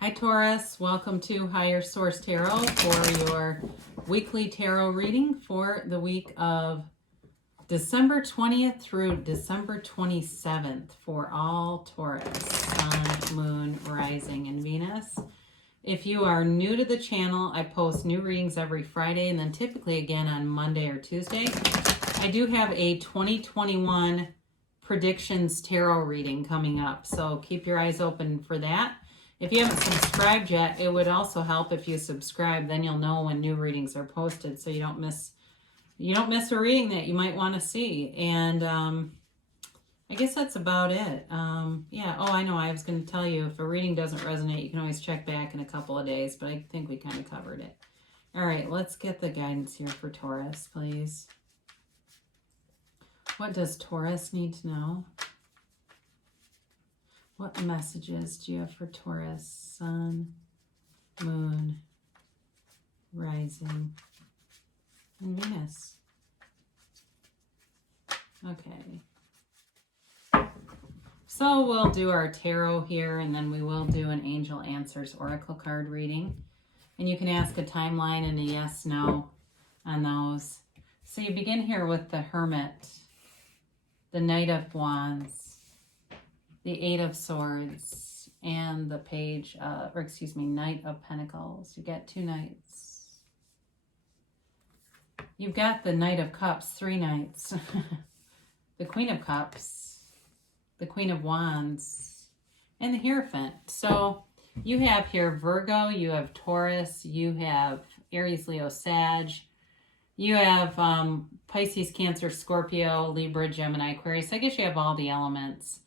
Hi Taurus, welcome to Higher Source Tarot for your weekly tarot reading for the week of December 20th through December 27th for all Taurus, Sun, Moon, Rising, and Venus. If you are new to the channel, I post new readings every Friday and then typically again on Monday or Tuesday. I do have a 2021 predictions tarot reading coming up, so keep your eyes open for that. If you haven't subscribed yet, it would also help if you subscribe. Then you'll know when new readings are posted, so you don't miss a reading that you might want to see. And I guess that's about it. Yeah. Oh, I know. I was going to tell you, if a reading doesn't resonate, you can always check back in a couple of days. But I think we kind of covered it. All right. Let's get the guidance here for Taurus, please. What does Taurus need to know? What messages do you have for Taurus, Sun, Moon, Rising, and Venus? Okay. So we'll do our tarot here, and then we will do an Angel Answers Oracle card reading. And you can ask a timeline and a yes, no on those. So you begin here with the Hermit, the Knight of Wands, the Eight of Swords, and the Knight of Pentacles. You get two knights. You've got the Knight of Cups, three knights. The Queen of Cups, the Queen of Wands, and the Hierophant. So you have here Virgo, you have Taurus, you have Aries, Leo, Sag, you have Pisces, Cancer, Scorpio, Libra, Gemini, Aquarius. I guess you have all the elements.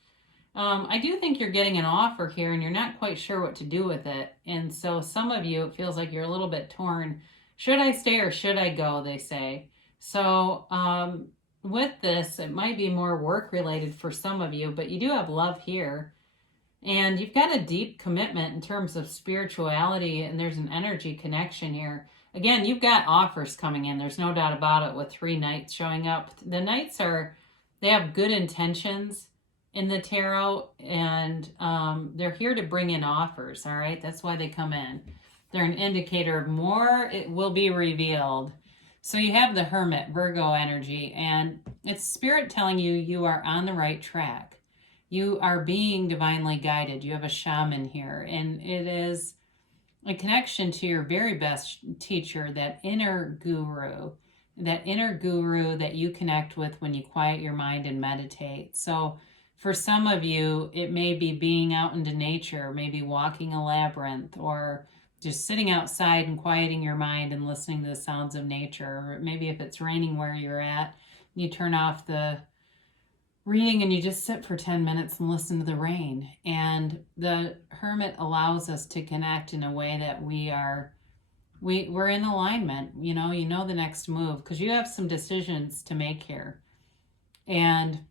I do think you're getting an offer here and you're not quite sure what to do with it. And so some of you, it feels like you're a little bit torn. Should I stay or should I go, they say. So with this, it might be more work related for some of you, but you do have love here. And you've got a deep commitment in terms of spirituality, and there's an energy connection here. Again, you've got offers coming in. There's no doubt about it with three knights showing up. The knights they have good intentions in the tarot, and they're here to bring in offers. All right, that's why they come in. They're an indicator of more. It will be revealed. So you have the Hermit, Virgo energy, and it's Spirit telling you you are on the right track. You are being divinely guided. You have a shaman here, and it is a connection to your very best teacher, that inner guru that you connect with when you quiet your mind and meditate. So for some of you, it may be being out into nature, maybe walking a labyrinth, or just sitting outside and quieting your mind and listening to the sounds of nature. Or maybe if it's raining where you're at, you turn off the reading and you just sit for 10 minutes and listen to the rain. And the Hermit allows us to connect in a way that we're in alignment. You know the next move, because you have some decisions to make here. And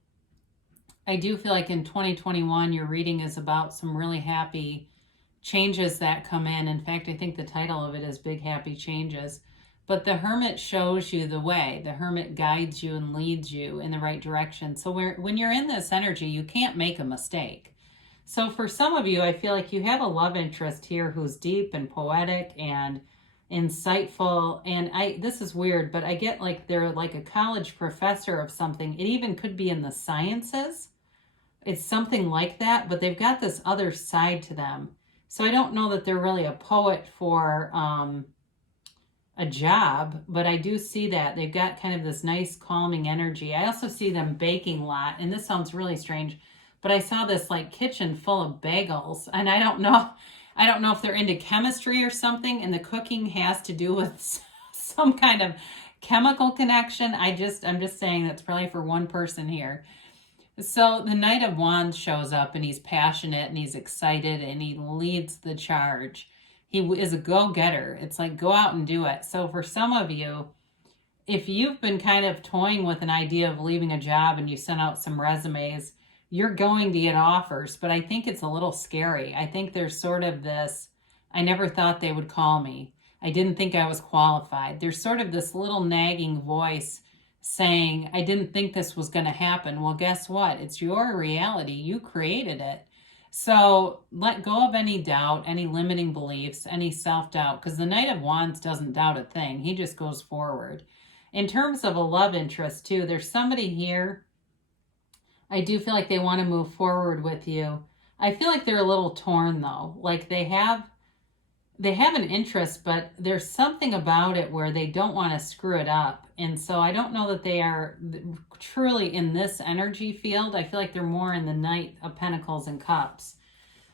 I do feel like in 2021, your reading is about some really happy changes that come in. In fact, I think the title of it is Big Happy Changes. But the Hermit shows you the way. The Hermit guides you and leads you in the right direction. So when you're in this energy, you can't make a mistake. So for some of you, I feel like you have a love interest here who's deep and poetic and insightful. And this is weird, but I get like they're like a college professor of something. It even could be in the sciences. It's something like that, but they've got this other side to them. So I don't know that they're really a poet for a job, but I do see that they've got kind of this nice calming energy. I also see them baking a lot, and this sounds really strange, but I saw this like kitchen full of bagels, and I don't know if they're into chemistry or something, and the cooking has to do with some kind of chemical connection. I'm just saying that's probably for one person here. So the Knight of Wands shows up, and he's passionate and he's excited and he leads the charge. He is a go-getter. It's like, go out and do it. So for some of you, if you've been kind of toying with an idea of leaving a job and you sent out some resumes, you're going to get offers, but I think it's a little scary. I think there's sort of this, I never thought they would call me. I didn't think I was qualified. There's sort of this little nagging voice saying, I didn't think this was going to happen. Well, guess what? It's your reality. You created it. So let go of any doubt, any limiting beliefs, any self-doubt, because the Knight of Wands doesn't doubt a thing. He just goes forward. In terms of a love interest too, there's somebody here. I do feel like they want to move forward with you. I feel like they're a little torn though. Like they have an interest, but there's something about it where they don't want to screw it up. And so I don't know that they are truly in this energy field. I feel like they're more in the Knight of Pentacles and Cups.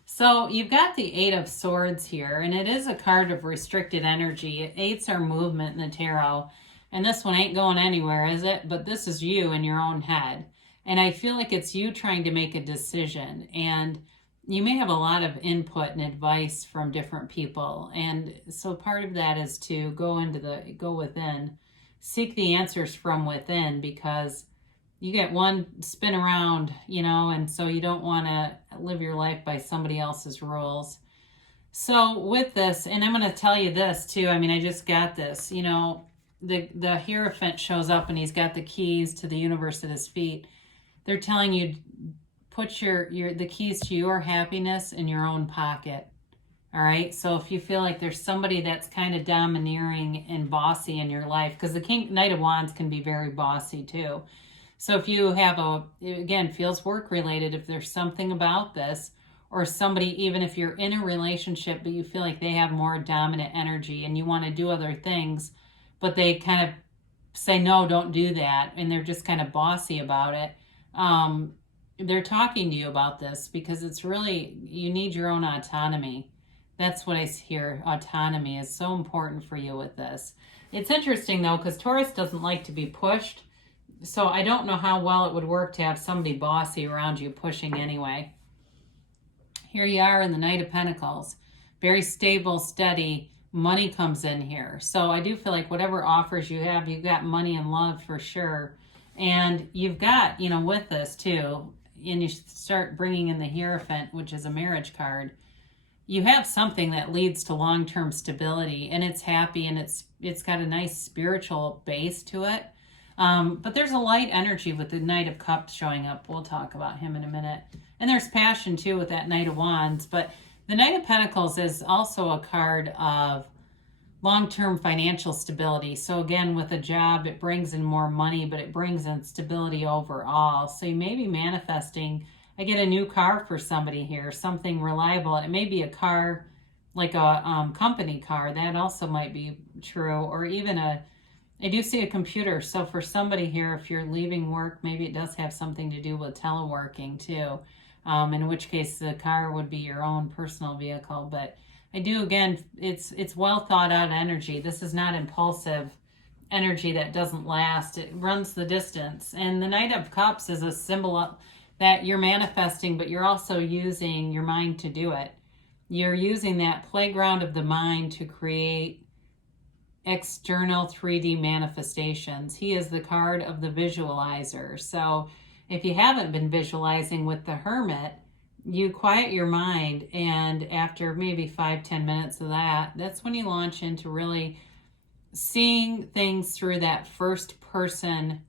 So you've got the Eight of Swords here, and it is a card of restricted energy. It aids our movement in the tarot. And this one ain't going anywhere, is it? But this is you in your own head. And I feel like it's you trying to make a decision. And you may have a lot of input and advice from different people. And so part of that is to go within, seek the answers from within, because you get one spin around, and so you don't want to live your life by somebody else's rules. So with this, and I'm going to tell you this too, I just got this, the Hierophant shows up and he's got the keys to the universe at his feet. They're telling you, put the keys to your happiness in your own pocket. All right. So if you feel like there's somebody that's kind of domineering and bossy in your life, because the Knight of Wands can be very bossy too. So if you have again, feels work related, if there's something about this, or somebody, even if you're in a relationship, but you feel like they have more dominant energy and you want to do other things, but they kind of say, no, don't do that. And they're just kind of bossy about it. They're talking to you about this because it's really, you need your own autonomy. That's what I hear. Autonomy is so important for you with this. It's interesting though, because Taurus doesn't like to be pushed. So I don't know how well it would work to have somebody bossy around you pushing anyway. Here you are in the Knight of Pentacles. Very stable, steady. Money comes in here. So I do feel like whatever offers you have, you've got money and love for sure. And you've got, with this too, and you start bringing in the Hierophant, which is a marriage card, you have something that leads to long-term stability, and it's happy, and it's got a nice spiritual base to it. But there's a light energy with the Knight of Cups showing up. We'll talk about him in a minute. And there's passion too with that Knight of Wands. But the Knight of Pentacles is also a card of long-term financial stability. So again, with a job, it brings in more money, but it brings in stability overall. So you may be manifesting, I get a new car for somebody here, something reliable. It may be a car, like a company car. That also might be true. Or even I do see a computer. So for somebody here, if you're leaving work, maybe it does have something to do with teleworking too. In which case the car would be your own personal vehicle. But I do, again, it's well thought out energy. This is not impulsive energy that doesn't last. It runs the distance. And the Knight of Cups is a symbol of that you're manifesting, but you're also using your mind to do it. You're using that playground of the mind to create external 3D manifestations. He is the card of the visualizer. So if you haven't been visualizing with the Hermit, you quiet your mind, and after maybe 5-10 minutes of that, that's when you launch into really seeing things through that first person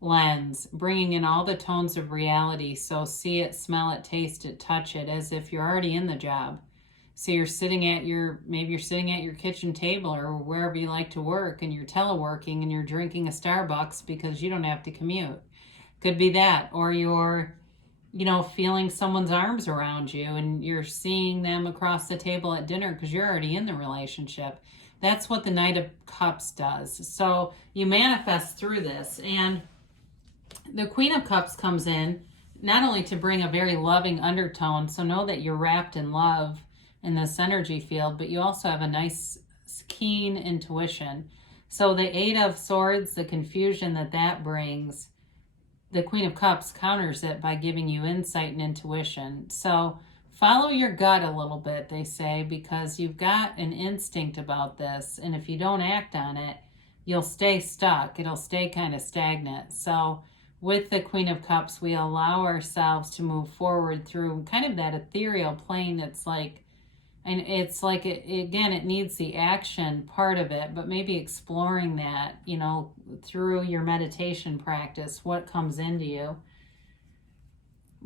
lens, bringing in all the tones of reality. So see it, smell it, taste it, touch it, as if you're already in the job. So you're sitting at maybe you're sitting at your kitchen table or wherever you like to work, and you're teleworking and you're drinking a Starbucks because you don't have to commute. Could be that, or you're feeling someone's arms around you and you're seeing them across the table at dinner because you're already in the relationship. That's what the Knight of Cups does. So you manifest through this. And the Queen of Cups comes in not only to bring a very loving undertone, so know that you're wrapped in love in this energy field, but you also have a nice, keen intuition. So the Eight of Swords, the confusion that brings, the Queen of Cups counters it by giving you insight and intuition. So follow your gut a little bit, they say, because you've got an instinct about this. And if you don't act on it, you'll stay stuck. It'll stay kind of stagnant. So with the Queen of Cups, we allow ourselves to move forward through kind of that ethereal plane. It needs the action part of it, but maybe exploring that, through your meditation practice, what comes into you.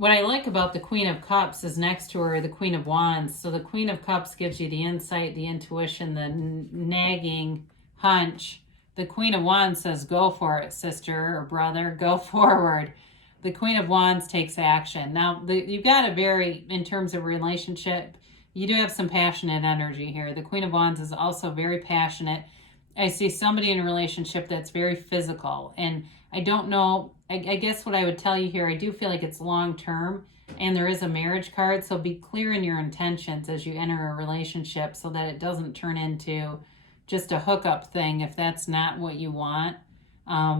what I like about the Queen of Cups is next to her, the Queen of Wands. So the Queen of Cups gives you the insight, the intuition, the nagging hunch. The Queen of Wands says, go for it, sister or brother, go forward. The Queen of Wands takes action. Now, you've got a very, in terms of relationship, you do have some passionate energy here. The Queen of Wands is also very passionate. I see somebody in a relationship that's very physical. And I don't know, I guess what I would tell you here, I do feel like it's long-term. And there is a marriage card. So be clear in your intentions as you enter a relationship so that it doesn't turn into just a hookup thing if that's not what you want.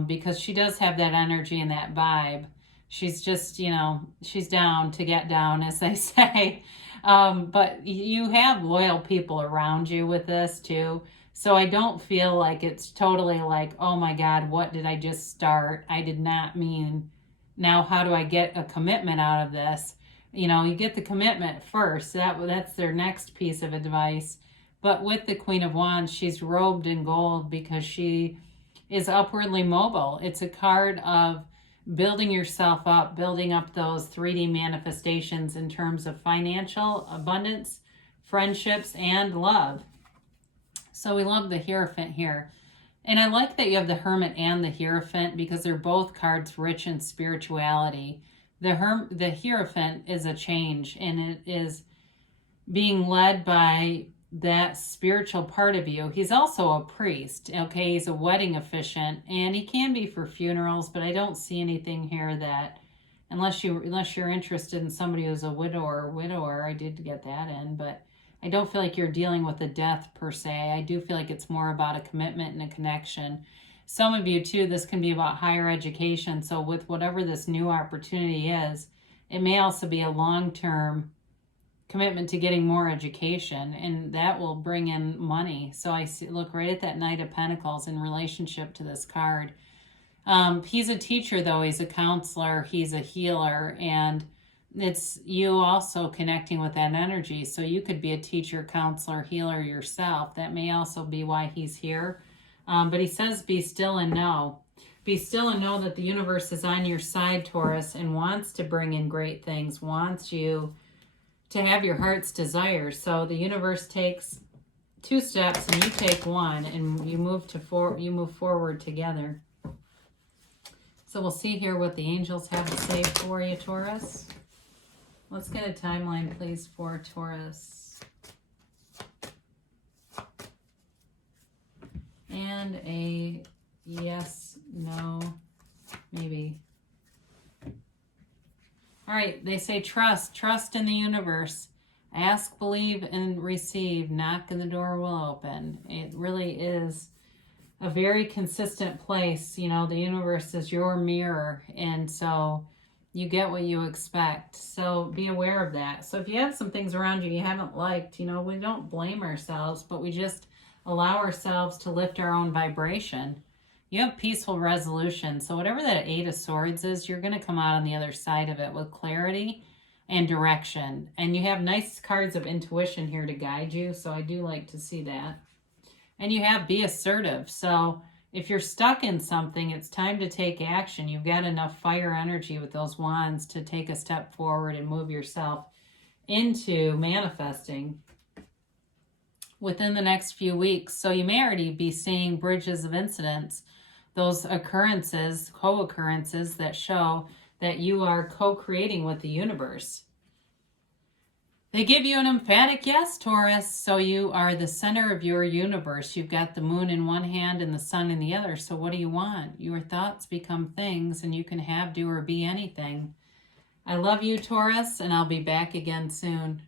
Because she does have that energy and that vibe. She's just, you know, she's down to get down, as they say. But you have loyal people around you with this too. So I don't feel like it's totally like, oh my God, what did I just start? I did not mean, now how do I get a commitment out of this? You know, you get the commitment first. That's their next piece of advice. But with the Queen of Wands, she's robed in gold because she is upwardly mobile. It's a card of building yourself up, building up those 3D manifestations in terms of financial abundance, friendships, and love. So we love the Hierophant here. And I like that you have the Hermit and the Hierophant because they're both cards rich in spirituality. The Hierophant is a change, and it is being led by that spiritual part of you. He's also a priest, okay? He's a wedding officiant, and he can be for funerals, but I don't see anything here that, unless you're interested in somebody who's a widower, I did get that in, but I don't feel like you're dealing with a death per se. I do feel like it's more about a commitment and a connection. Some of you too, this can be about higher education. So with whatever this new opportunity is, it may also be a long-term commitment to getting more education, and that will bring in money. So I see, look right at that Knight of Pentacles in relationship to this card. He's a teacher though, he's a counselor, he's a healer, and it's you also connecting with that energy. So you could be a teacher, counselor, healer yourself. That may also be why he's here. But he says, be still and know. Be still and know that the universe is on your side, Taurus, and wants to bring in great things, wants you to have your heart's desires. So the universe takes 2 steps and you take 1, and you move forward together. So we'll see here what the angels have to say for you, Taurus. Let's get a timeline, please, for Taurus. And a yes, no, maybe. All right, they say trust. Trust in the universe. Ask, believe, and receive. Knock and the door will open. It really is a very consistent place. You know, the universe is your mirror, and so you get what you expect. So be aware of that. So if you have some things around you haven't liked, you know, we don't blame ourselves, but we just allow ourselves to lift our own vibration. You have peaceful resolution. So whatever that 8 of Swords is, you're going to come out on the other side of it with clarity and direction. And you have nice cards of intuition here to guide you. So I do like to see that. And you have be assertive. So if you're stuck in something, it's time to take action. You've got enough fire energy with those wands to take a step forward and move yourself into manifesting within the next few weeks. So you may already be seeing bridges of incidents, those occurrences, co-occurrences that show that you are co-creating with the universe. They give you an emphatic yes, Taurus. So you are the center of your universe. You've got the moon in one hand and the sun in the other. So what do you want? Your thoughts become things, and you can have, do, or be anything. I love you, Taurus, and I'll be back again soon.